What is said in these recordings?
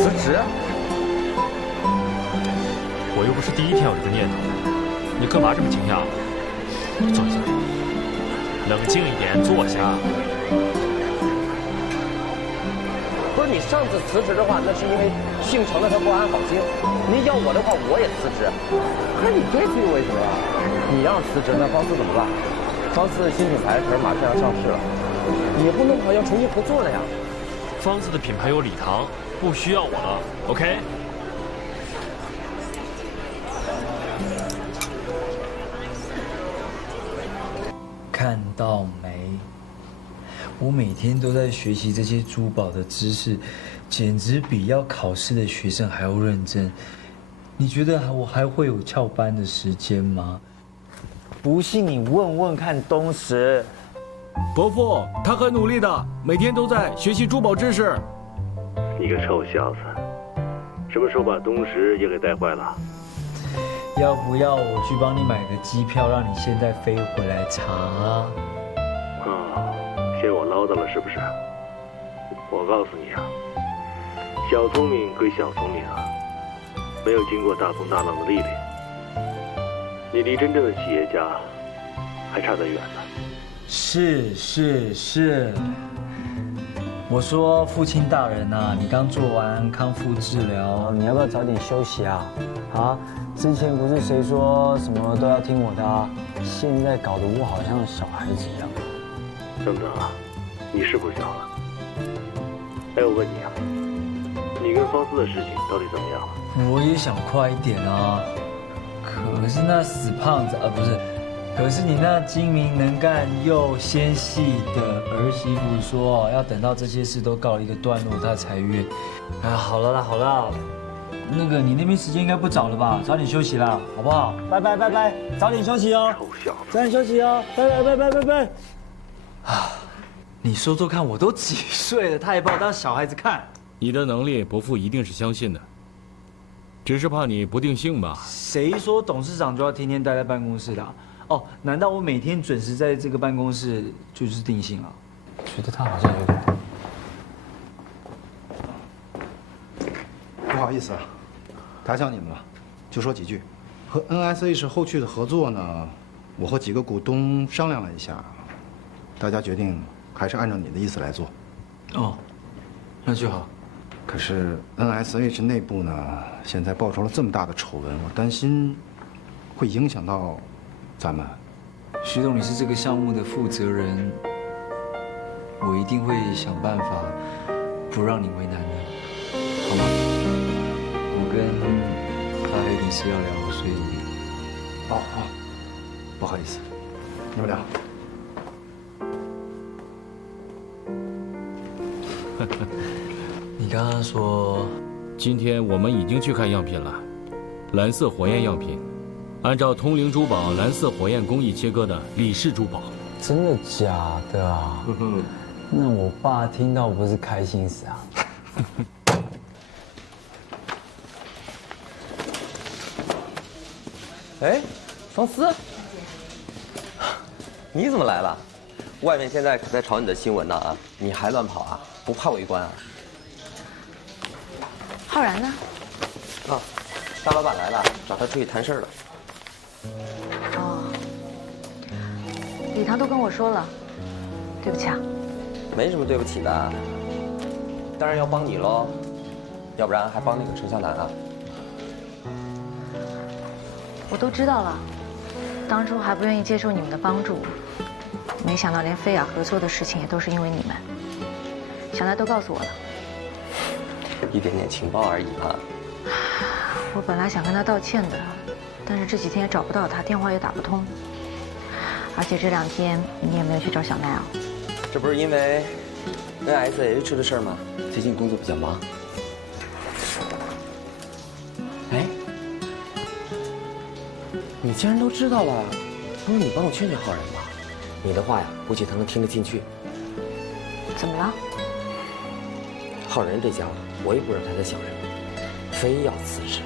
辞职？我又不是第一天有这个念头，你干嘛这么惊讶？坐下，冷静一点，坐下。不是你上次辞职的话，那是因为姓程的他不安好心。你要我的话，我也辞职。可是你这次又为什么呀？你要是辞职，那方思怎么办？方思的新品牌可是马上要上市了，你不弄好要重新合作了呀。方思的品牌有礼堂，不需要我了。OK。看到没？我每天都在学习这些珠宝的知识，简直比要考试的学生还要认真。你觉得我还会有翘班的时间吗？不信你问问看东石。伯父，他很努力的，每天都在学习珠宝知识。你个臭小子，什么时候把东石也给带坏了？要不要我去帮你买个机票，让你现在飞回来查啊？嫌我唠叨了是不是？我告诉你啊，小聪明归小聪明啊，没有经过大风大浪的历练，你离真正的企业家还差得远呢。是，我说父亲大人啊，你刚做完康复治疗，你要不要早点休息啊？啊，之前不是谁说什么都要听我的啊，现在搞得我好像小孩子一样。等等啊，你是不是小了？哎，我问你啊，你跟方思的事情到底怎么样了？我也想快一点啊，可是那死胖子不是，可是你那精明能干又纤细的儿媳妇说，要等到这些事都告一个段落，她才愿。啊，好了啦，那个你那边时间应该不早了吧？早点休息啦，好不好？拜，早点休息哦。臭小子，早点休息哦，拜。啊，你说说看，我都几岁了，他也把我当小孩子看。你的能力，伯父一定是相信的，只是怕你不定性吧？谁说董事长就要天天待在办公室的啊？哦，难道我每天准时在这个办公室就是定性啊？觉得他好像有点……不好意思啊，打搅你们了，就说几句。和 NSH 后续的合作呢，我和几个股东商量了一下，大家决定还是按照你的意思来做。哦，那就好。可是 NSH 内部呢，现在爆出了这么大的丑闻，我担心会影响到咱们。徐总，你是这个项目的负责人，我一定会想办法不让你为难的，好吗？我跟他还有点事要聊，所以……好，不好意思，你们聊。你刚刚说，今天我们已经去看样品了，蓝色火焰样品，按照通灵珠宝蓝色火焰工艺切割的李氏珠宝。真的假的啊？那我爸听到不是开心死啊？哎，方思，你怎么来了？外面现在可在炒你的新闻呢啊！你还乱跑啊？不怕围观啊？浩然呢？啊，大老板来了，找他出去谈事儿了。哦，礼堂都跟我说了，对不起啊。没什么对不起的，当然要帮你喽，要不然还帮那个陈向南啊。我都知道了，当初还不愿意接受你们的帮助，没想到连飞雅合作的事情也都是因为你们。小奈都告诉我了，一点点情报而已嘛。我本来想跟他道歉的，但是这几天也找不到他，电话也打不通。而且这2天你也没有去找小奈啊？这不是因为 NSH 的事儿吗？最近工作比较忙。哎，你既然都知道了，不如你帮我劝劝浩然吧。你的话呀，估计他能听得进去。怎么了？浩然这家伙，我也不知道他在想什么，非要辞职。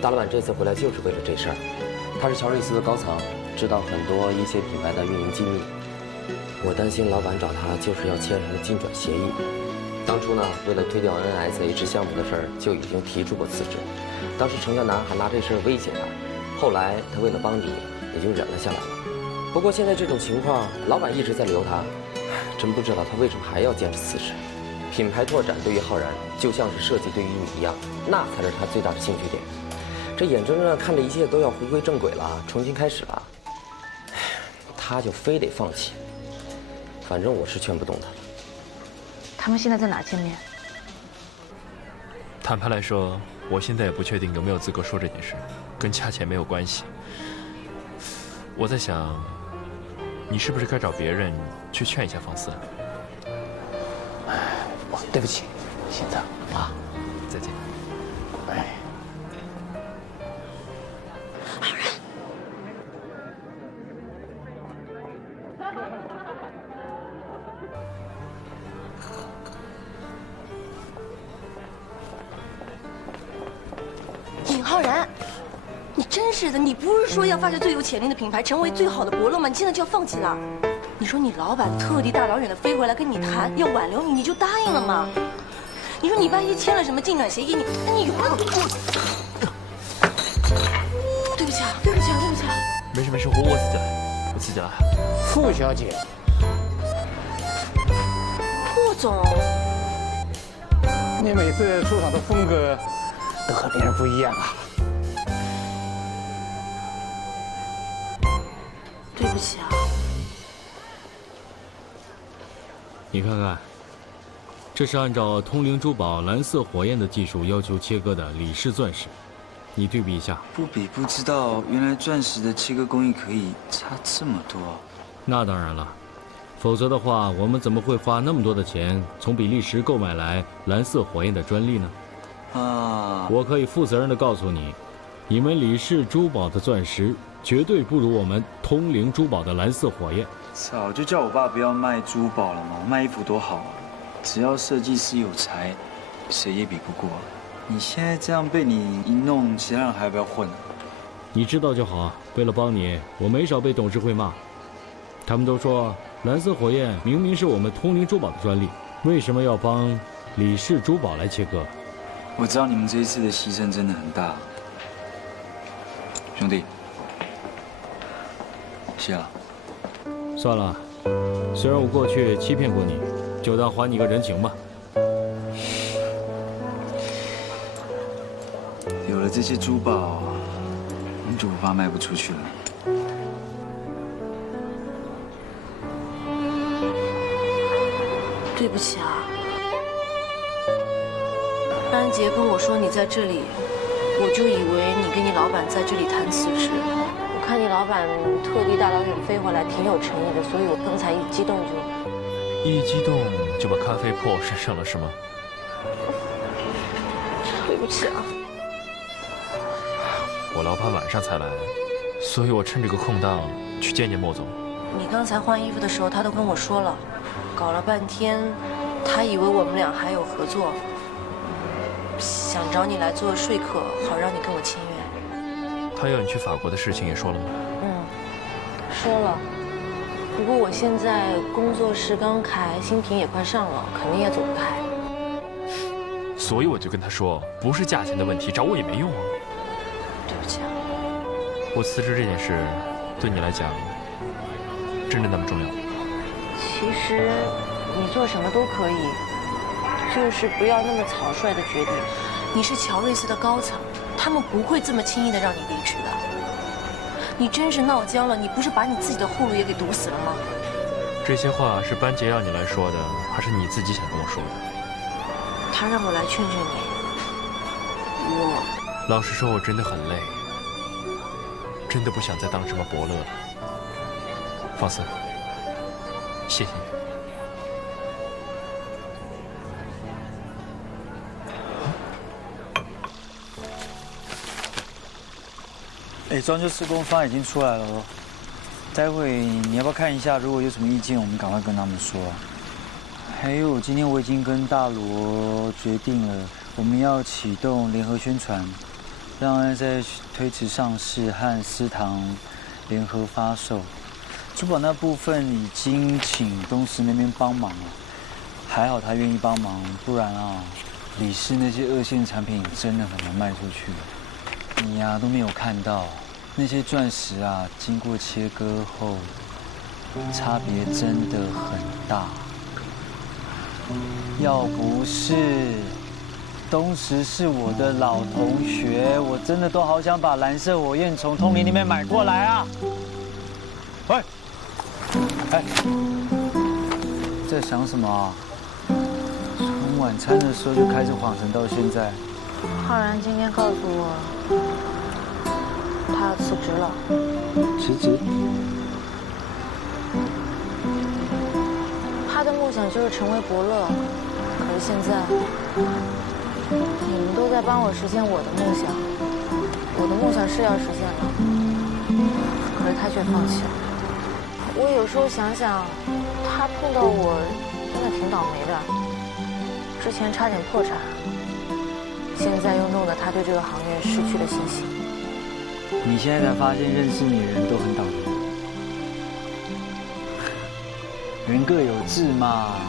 大老板这次回来就是为了这事儿。他是乔瑞斯的高层，知道很多一线品牌的运营机密。我担心老板找他就是要签什么金转协议。当初呢，为了推掉 NSH 项目的事儿，就已经提出过辞职。当时程小南还拿这事儿威胁他，后来他为了帮你，也就忍了下来了。不过现在这种情况，老板一直在留他，真不知道他为什么还要坚持辞职。品牌拓展对于浩然，就像是设计对于你一样，那才是他最大的兴趣点。这眼睁睁看着一切都要回归正轨了，重新开始了，他就非得放弃。反正我是劝不动他。他们现在在哪见面？坦白来说，我现在也不确定有没有资格说这件事，跟价钱没有关系。我在想，你是不是该找别人去劝一下方思？对不起，心脏啊，再见。哎。尹浩然，你真是的，你不是说要发掘最有潜力的品牌，成为最好的伯乐吗？你现在就要放弃了？你说你老板特地大老远的飞回来跟你谈，要挽留你，你就答应了吗？你说你万一签了什么进展协议，你永远都对不起啊，对不起啊，对不起啊！没事没事，我自己来，我自己来。傅小姐，霍总，你每次出场的风格都和别人不一样啊。对不起啊。你看看，这是按照通灵珠宝蓝色火焰的技术要求切割的李氏钻石，你对比一下。不比不知道，原来钻石的切割工艺可以差这么多。那当然了，否则的话，我们怎么会花那么多的钱从比利时购买来蓝色火焰的专利呢？啊！我可以负责任地告诉你，你们李氏珠宝的钻石绝对不如我们通灵珠宝的蓝色火焰。早就叫我爸不要卖珠宝了嘛，卖衣服多好啊！只要设计师有才，谁也比不过。你现在这样被你一弄，其他人还要不要混啊？你知道就好，为了帮你，我没少被董事会骂。他们都说蓝色火焰明明是我们通灵珠宝的专利，为什么要帮李氏珠宝来切割？我知道你们这一次的牺牲真的很大，兄弟，谢了。算了，虽然我过去欺骗过你，就当还你个人情吧。有了这些珠宝，你就怕卖不出去了。对不起啊，安杰跟我说你在这里，我就以为你跟你老板在这里谈辞职。我看你老板特地大老远飞回来，挺有诚意的，所以我刚才一激动就把咖啡泼我身上了，是吗？对不起啊。我老板晚上才来，所以我趁这个空档去见见莫总。你刚才换衣服的时候，他都跟我说了，搞了半天，他以为我们俩还有合作，想找你来做说客，好让你跟我签约。他要你去法国的事情也说了吗？说了。不过我现在工作室刚开，新品也快上了，肯定也走不开。所以我就跟他说，不是价钱的问题，找我也没用啊。对不起啊。我辞职这件事，对你来讲，真的那么重要？其实你做什么都可以，就是不要那么草率的决定。你是乔瑞斯的高层，他们不会这么轻易的让你离职的。你真是闹僵了，你不是把你自己的后路也给堵死了吗？这些话是班杰让你来说的，还是你自己想跟我说的？他让我来劝劝你。老实说，我真的很累，真的不想再当什么伯乐了。放肆，谢谢你。装修施工方已经出来了哦，待会你要不要看一下？如果有什么意见，我们赶快跟他们说。还有，今天我已经跟大罗决定了，我们要启动联合宣传，让 NSH 推迟上市和思堂联合发售。珠宝那部分已经请东石那边帮忙了，还好他愿意帮忙，不然啊，李氏那些2线产品真的很难卖出去。你呀都没有看到，那些钻石啊，经过切割后，差别真的很大。要不是东石是我的老同学，我真的都好想把蓝色火焰从通灵里面买过来啊！喂，哎，在想什么啊？从晚餐的时候就开始晃神到现在。浩然今天告诉我，他要辞职了。辞职？他的梦想就是成为伯乐，可是现在你们都在帮我实现我的梦想，我的梦想是要实现了，可是他却放弃了。我有时候想想，他碰到我真的挺倒霉的，之前差点破产，现在又弄得他对这个行业失去了信心。你现在才发现认识你的人都很倒霉。人各有志嘛，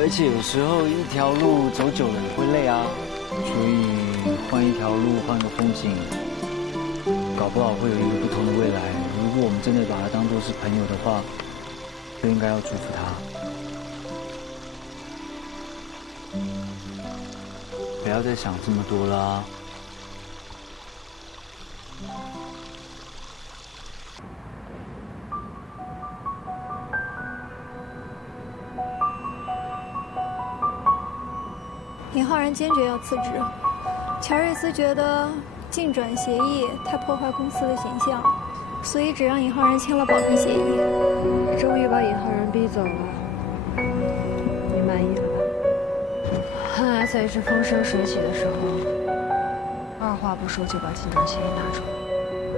而且有时候一条路走久了也会累啊，所以换一条路，换个风景，搞不好会有一个不同的未来。如果我们真的把他当作是朋友的话，就应该要祝福他。不要再想这么多啦。尹浩然坚决要辞职。乔瑞斯觉得净转协议太破坏公司的形象，所以只让尹浩然签了保密协议。终于把尹浩然逼走了，你满意了吧？NSH 风生水起的时候，二话不说就把净转协议拿出来，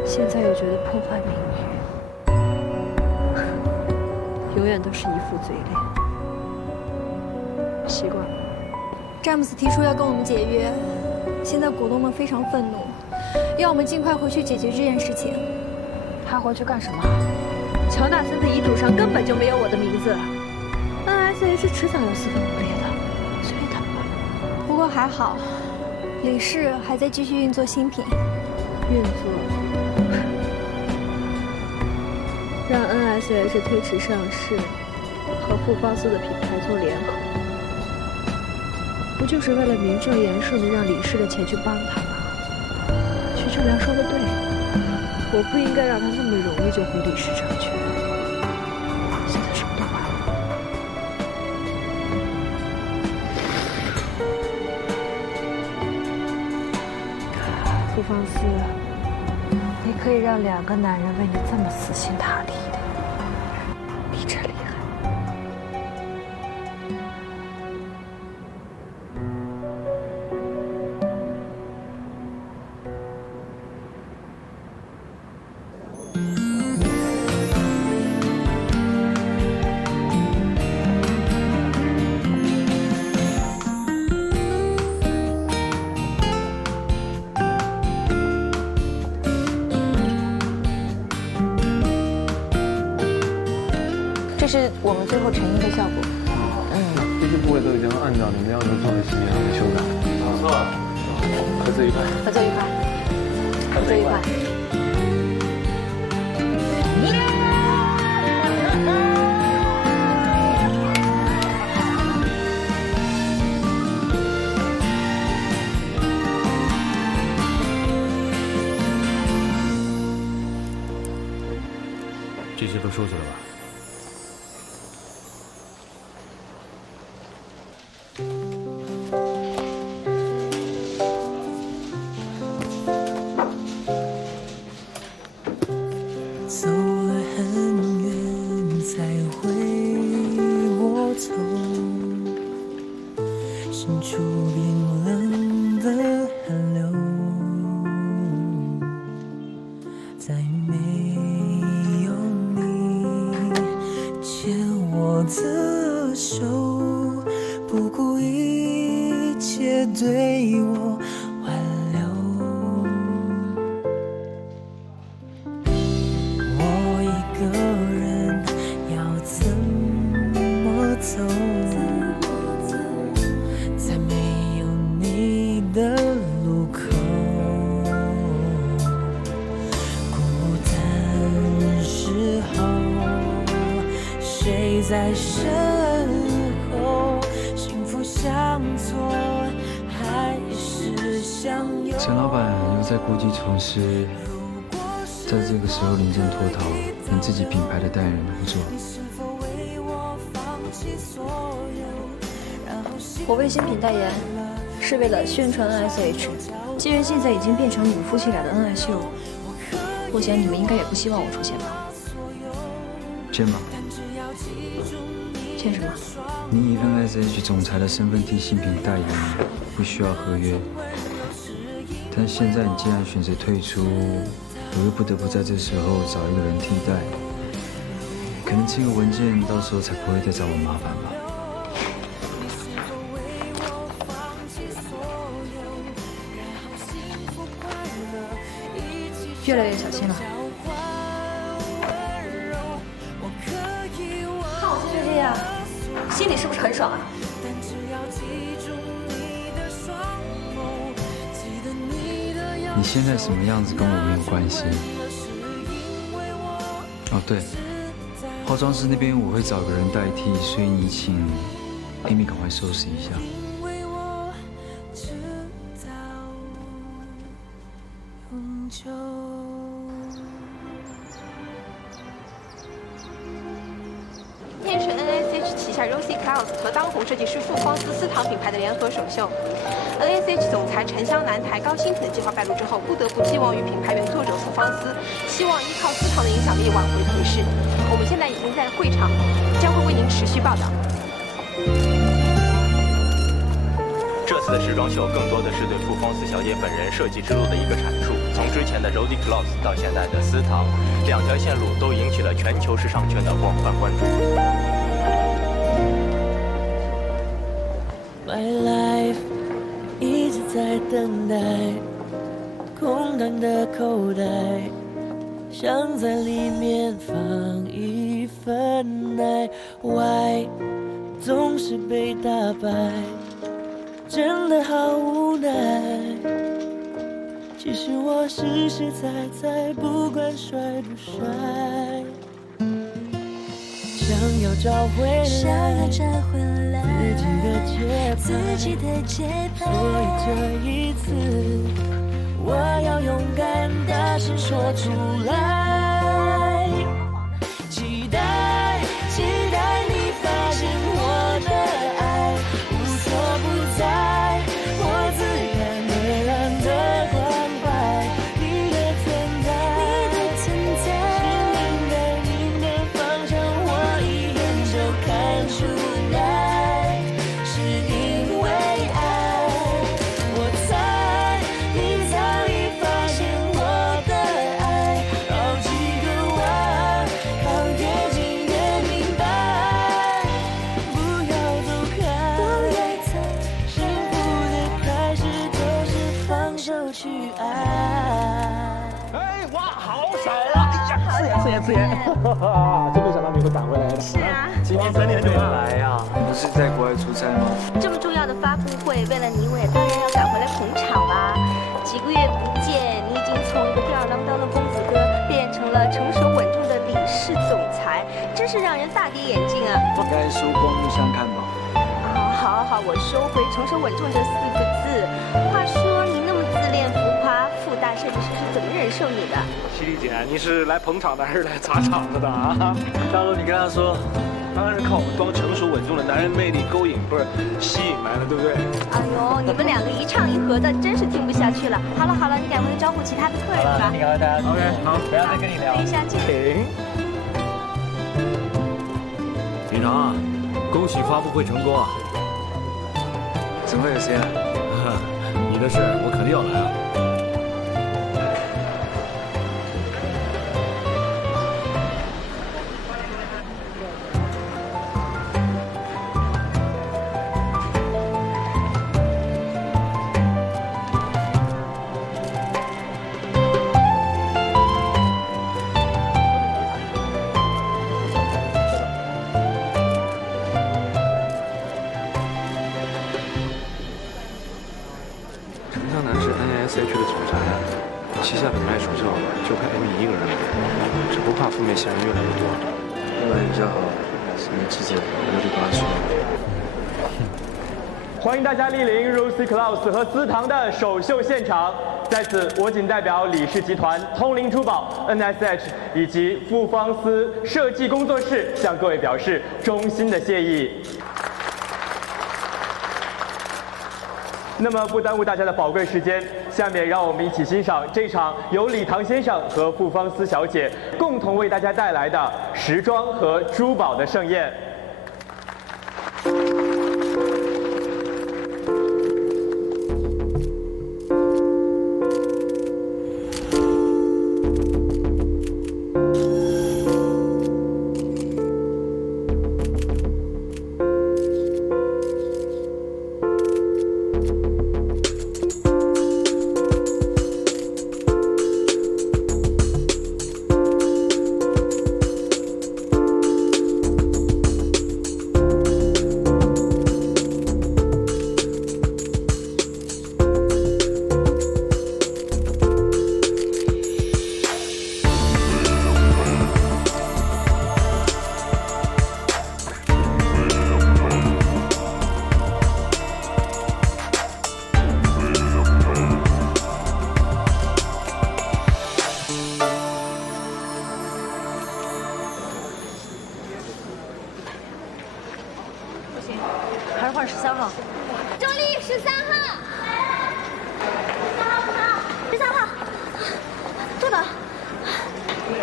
现在又觉得破坏名誉，永远都是一副嘴脸，习惯了。詹姆斯提出要跟我们解约，现在股东们非常愤怒，要我们尽快回去解决这件事情。他回去干什么？乔纳森的遗嘱上根本就没有我的名字。NSH 迟早要四分五裂的，随他吧。不过还好，李氏还在继续运作新品。运作，让 NSH 推迟上市，和富邦斯的品牌做联合。不就是为了名正言顺的让李氏的钱去帮他吗？徐正良说的对，我不应该让他那么容易就回李氏掌权。现在什么都晚了。傅方思，你可以让2个男人为你这么死心塌地的，你真厉害。这是我们最后成衣的效果。这些部位都已经按照你们要求做的细节上面修改。不错，合作愉快。合作愉快。合作愉快。这些都收起来吧。走了很远才回过头，伸出冰冷的寒流，再没有你牵我的手，不顾一切对我挽留。我一个人要怎么走？谁在身后？幸福向左还是向右？陈老板又在故技重施，在这个时候临阵脱逃，连自己品牌的代言人都不做。我为新品代言，是为了宣传 NSH。既然现在已经变成你们夫妻俩的恩爱秀，我想你们应该也不希望我出现吧？签吧。签什么？你以 NSH 总裁的身份替新品代言，不需要合约。但现在你既然选择退出，我又不得不在这时候找一个人替代。可能这个文件到时候才不会再找我麻烦吧。越来越小心了。看我现在这样，心里是不是很爽啊？你现在什么样子跟我没有关系。哦对，化妆师那边我会找个人代替，所以你请 Amy 赶快收拾一下。今天是 NSH 旗下 Rosie Clouds 和当红设计师傅方斯私堂品牌的联合首秀。NSH 总裁沉香南台高薪品的计划败露之后，不得不寄望于品牌原作者傅方斯，希望依靠私堂的影响力挽回颓势。我们现在已经在会场，将会为您持续报道。这次的时装秀更多的是对傅方斯小姐本人设计之路的一个阐述。从之前的 Rosie Clouds 到现在的私堂，两条线路都引起了全球时尚圈的广泛关注。My life 一直在等待，空荡的口袋，想在里面放一份爱。Why 总是被打败，真的好无奈。其实我实实在在，不管帅不帅，想要找回来自己的节拍。所以这一次，我要勇敢大声说出来，期待你发现我的爱无所不在，我自然而然的关怀你的存在，是你的方向我一眼就看出来，是因为爱。我猜你早已发现我的爱，好几个弯，靠越近越明白，不要走开，幸福的开始就是放手去爱。哎，哇，好帅啊！哎呀，四爷，真没想到你会赶回来的。是啊，今天3年就来呀？你不是在国外出差吗？这么重要的发布会，为了你，我也当然要赶回来捧场啦。几个月不见，你已经从一个吊儿郎当的公子哥变成了成熟稳重的理事总裁，真是让人大跌眼镜啊！该收刮目相看吧。好，我收回“成熟稳重”这4个字。话说你那么自恋浮夸，傅大设计师是怎么忍受你的？犀利姐，你是来捧场的还是来砸场子的啊？大陆，你跟他说，当然是靠我们装成熟稳重的男人魅力勾引，不是吸引来的，对不对？哎呦，你们两个一唱一和的，真是听不下去了。好了，你赶快招呼其他的客人吧。你赶快大家 OK， 好，等下再跟你聊。等一下见。李长，恭喜发布会成功啊！怎么会有谁来？你的事我肯定要来啊。NSH 的总裁，旗下品牌首秀就派Amy一个人来，只不怕负面新闻越来越多。越来越比较好。什么记者啰里吧嗦。欢迎大家莅临 Rosie Klaus 和思堂的首秀现场。在此，我谨代表李氏集团、通灵珠宝、NSH 以及富方斯设计工作室向各位表示衷心的谢意。那么不耽误大家的宝贵时间，下面让我们一起欣赏这场由李唐先生和富方斯小姐共同为大家带来的时装和珠宝的盛宴。还是换13号。周丽13号。13号，对吧？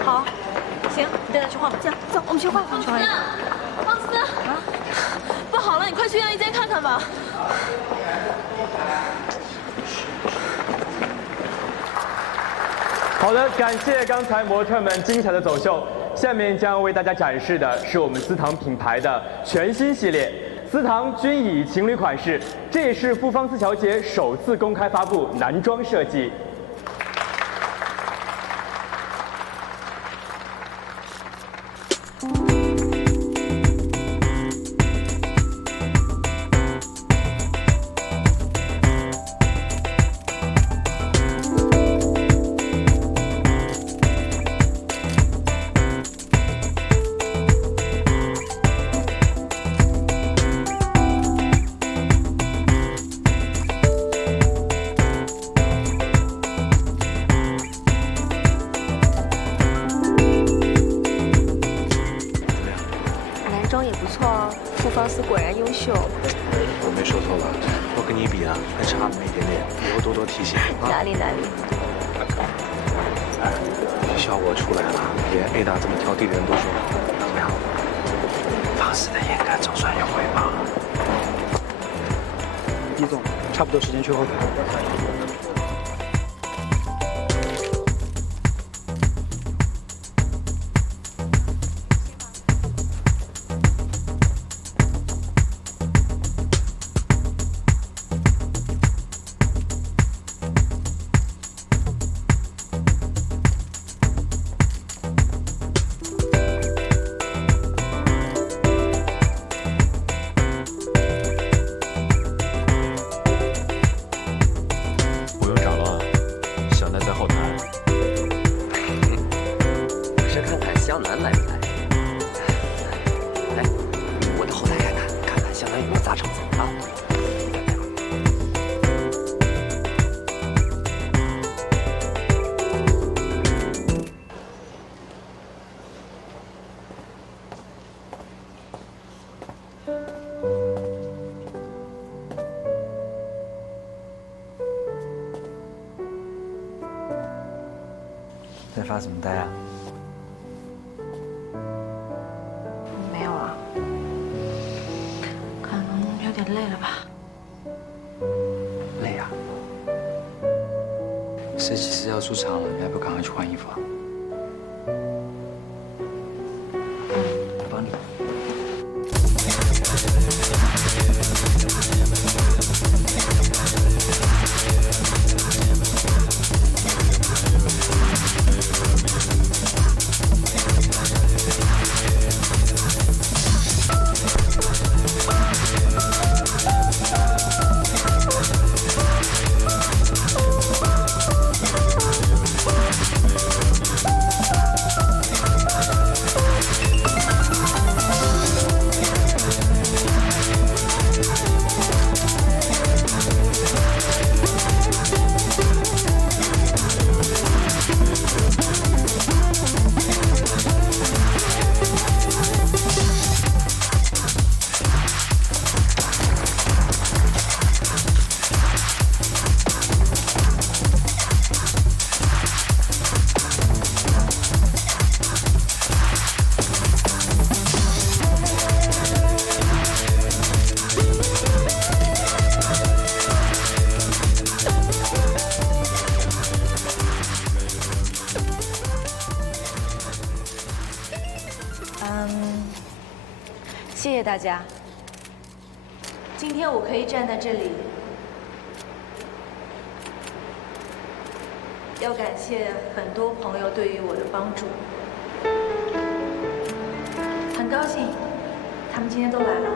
好，行，你带他去换吧。这样，走，我们去换。方思，方思，啊，不好了，你快去样衣间看看吧。好的，感谢刚才模特们精彩的走秀。下面将为大家展示的是我们思堂品牌的全新系列，思堂均以情侣款式，这也是富方斯小姐首次公开发布男装设计。方思果然优秀。我没说错吧？我跟你比啊，还差那么一点点，以后多多提醒。哪里？哎，效果出来了，连 Ada 这么挑剔的人都说怎么样？方思的眼看总算有回报了。李总，差不多时间去后台。在发什么呆啊？没有啊，可能有点累了吧。累啊？设计师要出场了，你还不赶快去换衣服啊？我帮你。谢大家。今天我可以站在这里，要感谢很多朋友对于我的帮助。很高兴，他们今天都来了。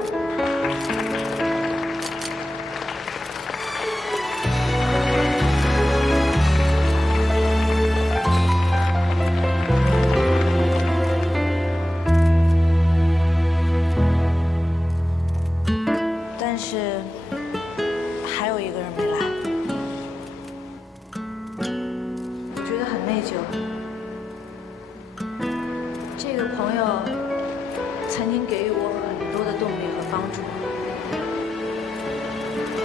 但是还有一个人没来，我觉得很内疚。这个朋友曾经给予我很多的动力和帮助，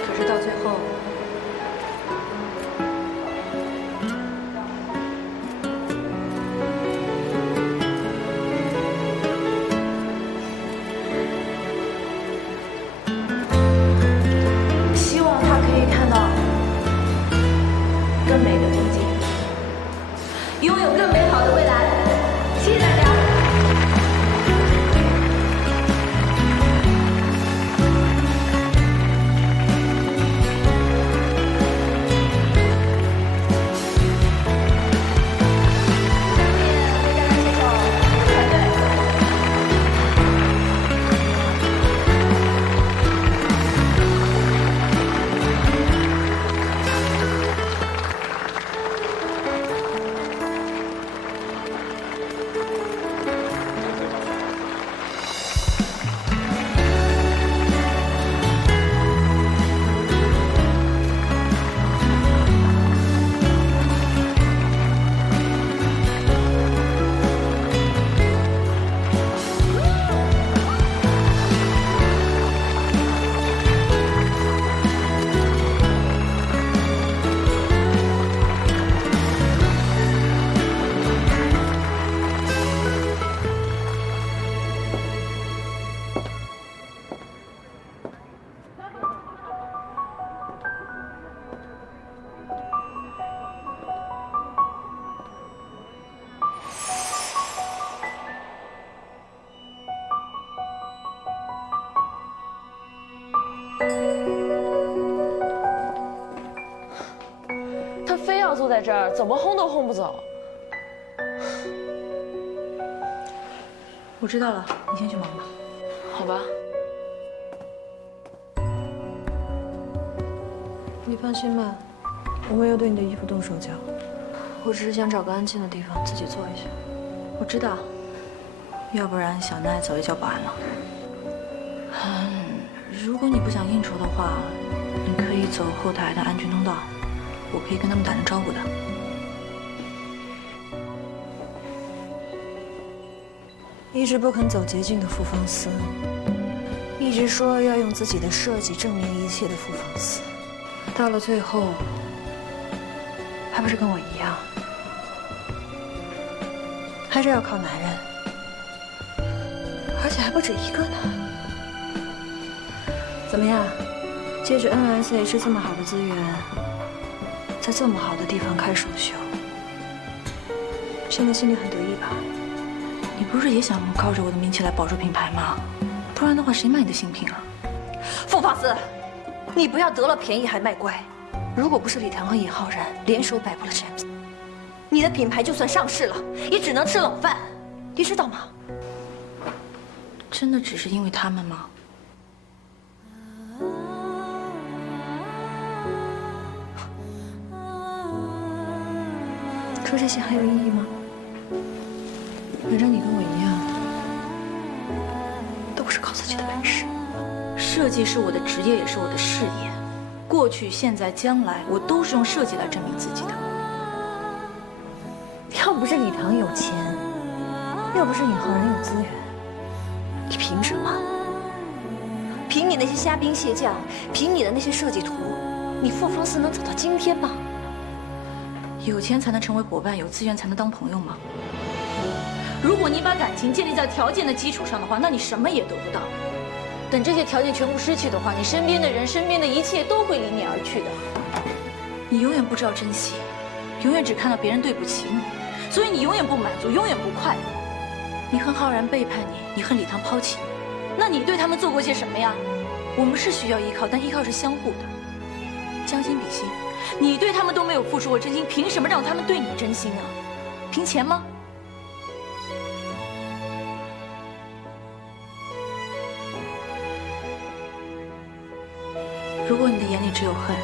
可是到最后，希望他可以看到更美的风景，拥有更美好的未来。谢谢大家。他非要坐在这儿，怎么轰都轰不走。我知道了，你先去忙吧。好吧。你放心吧，我没有对你的衣服动手脚，我只是想找个安静的地方自己坐一下。我知道，要不然小奈早就叫保安了。如果你不想应酬的话，你可以走后台的安全通道，我可以跟他们打声招呼的。一直不肯走捷径的傅方思，一直说要用自己的设计证明一切的傅方思，到了最后，还不是跟我一样，还是要靠男人，而且还不止一个呢。怎么样？借着 NSH 这么好的资源，在这么好的地方开首秀，现在心里很得意吧？你不是也想靠着我的名气来保住品牌吗？不然的话，谁买你的新品啊？傅方思，你不要得了便宜还卖乖。如果不是李唐和尹浩然联手摆布了 James， 你的品牌就算上市了，也只能吃冷饭，你知道吗？真的只是因为他们吗？说这些还有意义吗？反正你跟我一样，都是靠自己的本事。设计是我的职业，也是我的事业。过去、现在、将来，我都是用设计来证明自己的。要不是李唐有钱，要不是尹浩然有资源，你凭什么？凭你那些虾兵蟹将，凭你的那些设计图，你傅方思能走到今天吗？有钱才能成为伙伴，有资源才能当朋友吗？如果你把感情建立在条件的基础上的话，那你什么也得不到。等这些条件全部失去的话，你身边的人、身边的一切都会离你而去的。你永远不知道珍惜，永远只看到别人对不起你，所以你永远不满足，永远不快乐。你恨浩然背叛你，你恨李唐抛弃你，那你对他们做过些什么呀？我们是需要依靠，但依靠是相互的，将心比心。你对他们都没有付出过真心，凭什么让他们对你真心啊？凭钱吗？如果你的眼里只有恨，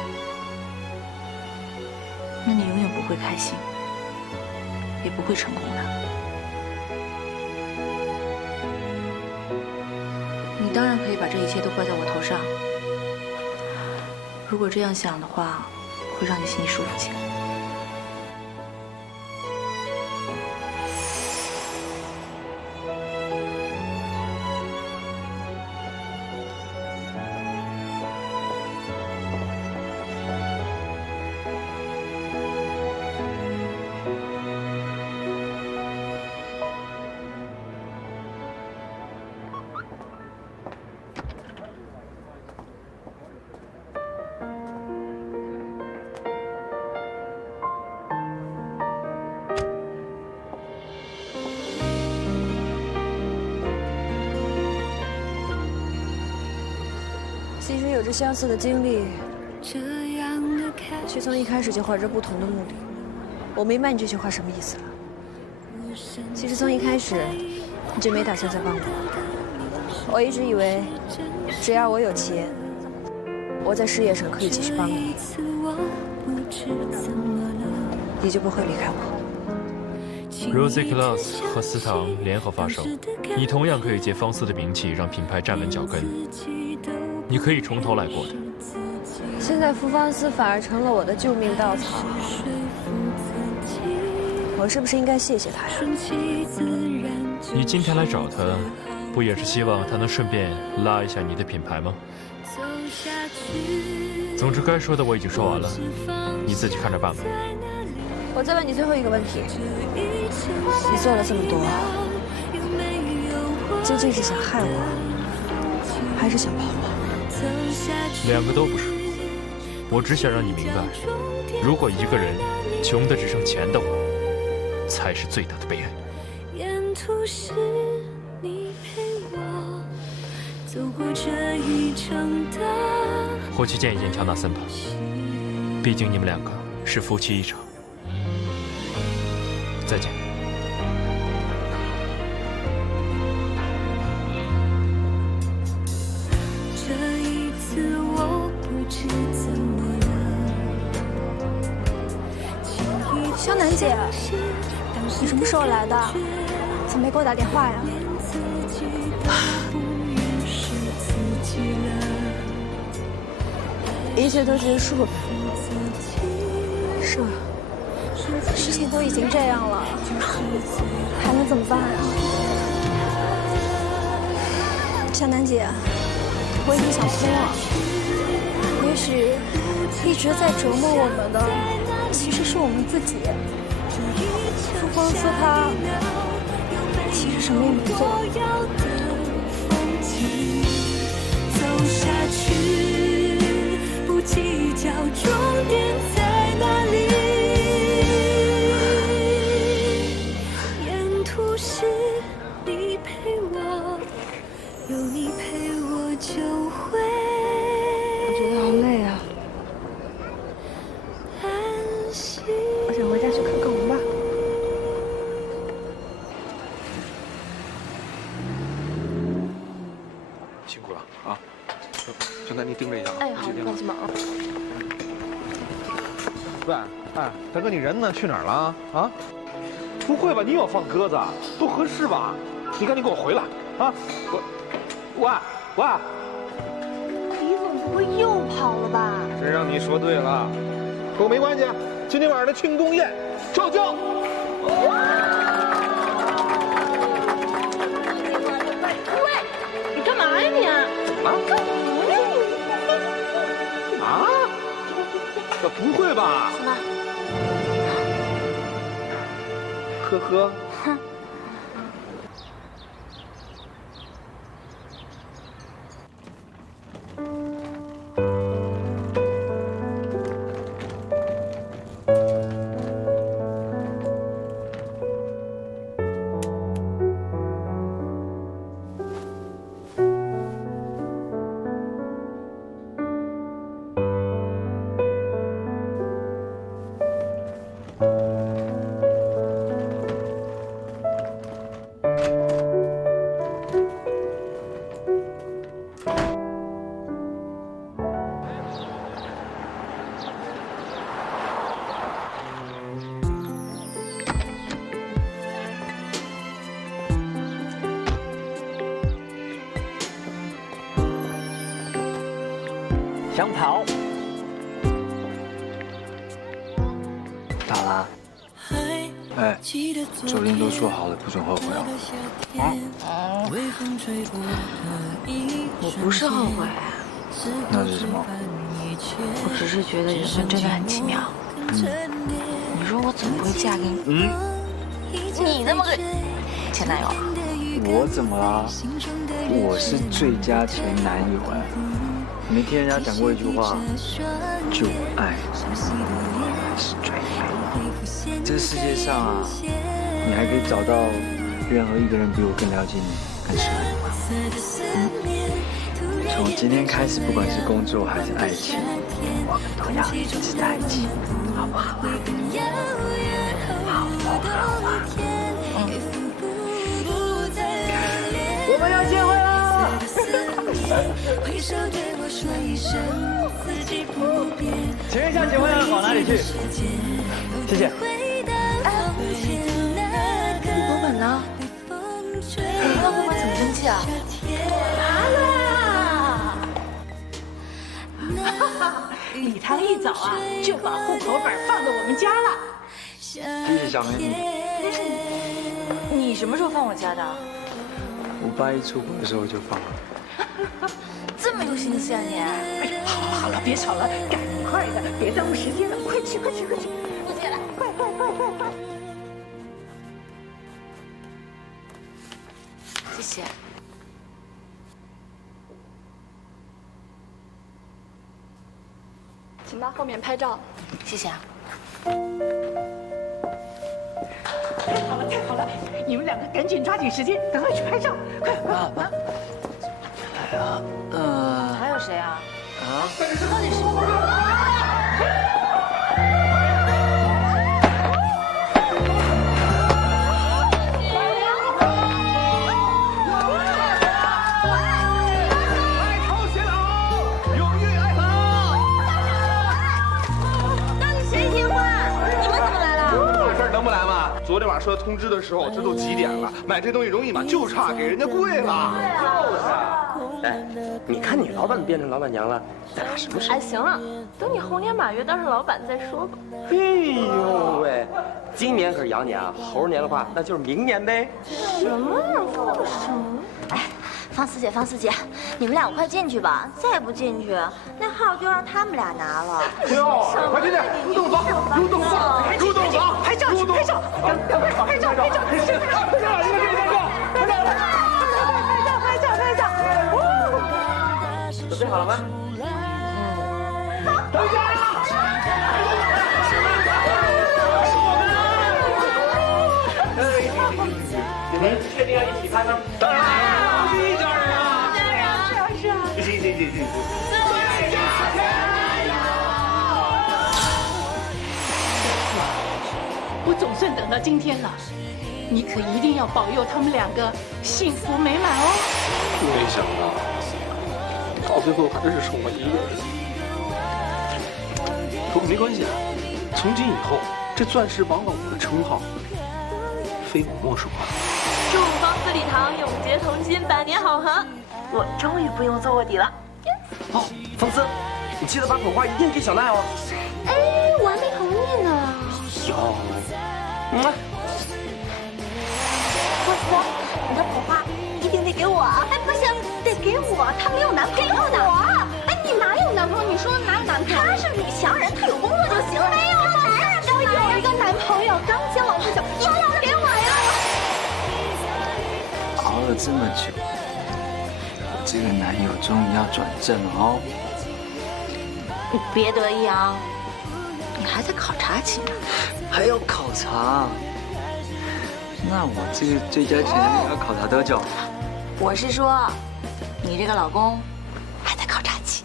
那你永远不会开心，也不会成功的。你当然可以把这一切都怪在我头上，如果这样想的话，会让你心里舒服些。其实有着相似的经历，却从一开始就怀着不同的目的。我明白你这句话什么意思了。其实从一开始，你就没打算再帮我。我一直以为，只要我有钱，我在事业上可以继续帮你，你就不会离开我。Rosie Claus 和司堂联合发售，你同样可以借方思的名气让品牌站稳脚跟。你可以从头来过的。现在傅方思反而成了我的救命稻草，我是不是应该谢谢他呀？你今天来找他，不也是希望他能顺便拉一下你的品牌吗？总之，该说的我已经说完了，你自己看着办吧。我再问你最后一个问题：你做了这么多，究竟是想害我，还是想帮我？两个都不是，我只想让你明白，如果一个人穷得只剩钱的我，才是最大的悲哀。沿途是你陪我走过这一程的。我去见一见乔纳森吧，毕竟你们两个是夫妻一场。再见。肖楠姐，你什么时候来的？怎么没给我打电话呀？一切都结束了。是，事情都已经这样了，还能怎么办啊？肖楠姐，我已经想通了，也许一直在折磨我们的，其实是我们自己。傅方思他其实什么也没做。走下去，不计较终点在哪里。沿途是你陪我，有你陪我就会。我觉得好累啊。我想回家去看看我妈。辛苦了啊！小南，你盯着一下啊。哎，好，放心吧啊。喂，哎，大哥，你人呢？去哪儿了？啊？不会吧？你又要放鸽子？不合适吧？你赶紧给我回来啊！喂，李总不会又跑了吧？真让你说对了，跟我没关系。今天晚上的庆功宴照旧。喂，你干嘛呀你？干嘛呀你？啊？这不会吧？什么？呵呵。哼。想跑。咋啦？哎，昨天都说好了，不准后悔哦。我不是后悔，那是什么？我只是觉得人生真的很奇妙。你说我怎么会嫁给你？你这么个前男友啊？我怎么了？我是最佳前男友哎！没听人家讲过一句话，就爱是最美的。这世界上啊，你还可以找到任何一个人比我更了解你、更适合你。从今天开始，不管是工作还是爱情，我们都要一直在一起，好不好？好不好啊？我们要结婚了！请问一下，结婚要往哪里去？谢谢。老板呢？我老板怎么生气啊？李唐一早啊就把户口本放到我们家了。谢谢小美女。你什么时候放我家的？我爸一出国的时候就放了。这么有心思啊你！哎呀，好了，别吵了，赶快的，别耽误时间了，快去！快去！我姐来，快！谢谢。请到后面拍照。谢谢啊。太好了！你们两个赶紧抓紧时间，赶快去拍照，快！哎呀，还有谁啊？到底是？昨天晚上收到通知的时候，这都几点了？买这东西容易吗？就差给人家贵了。就是。哎，你看你老板变成老板娘了，咱俩什么事？哎，行了，等你猴年马月当上老板再说吧。哎呦喂，今年可是羊年啊，猴年的话那就是明年呗。什么呀，说的什么？哎，方四姐，你们俩快进去吧，再不进去，那号就让他们俩拿了。哎呦，快进去！入洞房，入洞房，入洞房，拍照，拍照，赶快拍照！准备好了吗？等一下！你们确定要一起拍吗？当然，一家人啊！是啊。行。我总算等到今天了，你可一定要保佑他们两个幸福美满哦。没想到，到最后还是剩我一个人。不过没关系啊，从今以后，这钻石王老五的称号非我莫属啊。祝方思礼堂永结同心，100年好合。我终于不用做卧底了。哦，方思，你记得把捧花一定给小奈哦。哎，我还没同意呢。有。方思，你的捧花一定得给我。哎，不行，得给我，她没有男朋友呢。哎，你哪有男朋友？你说哪有男朋友？他是女强人，他有工作就行了。没有男人，我有一个男朋友，刚交往不久，一定要给我呀。熬了这么久，我这个男友终于要转正了哦。你别得意啊，你还在考察期呢。还要考察？那我这个最佳前男友要考察多久？我是说，你这个老公还在考察期。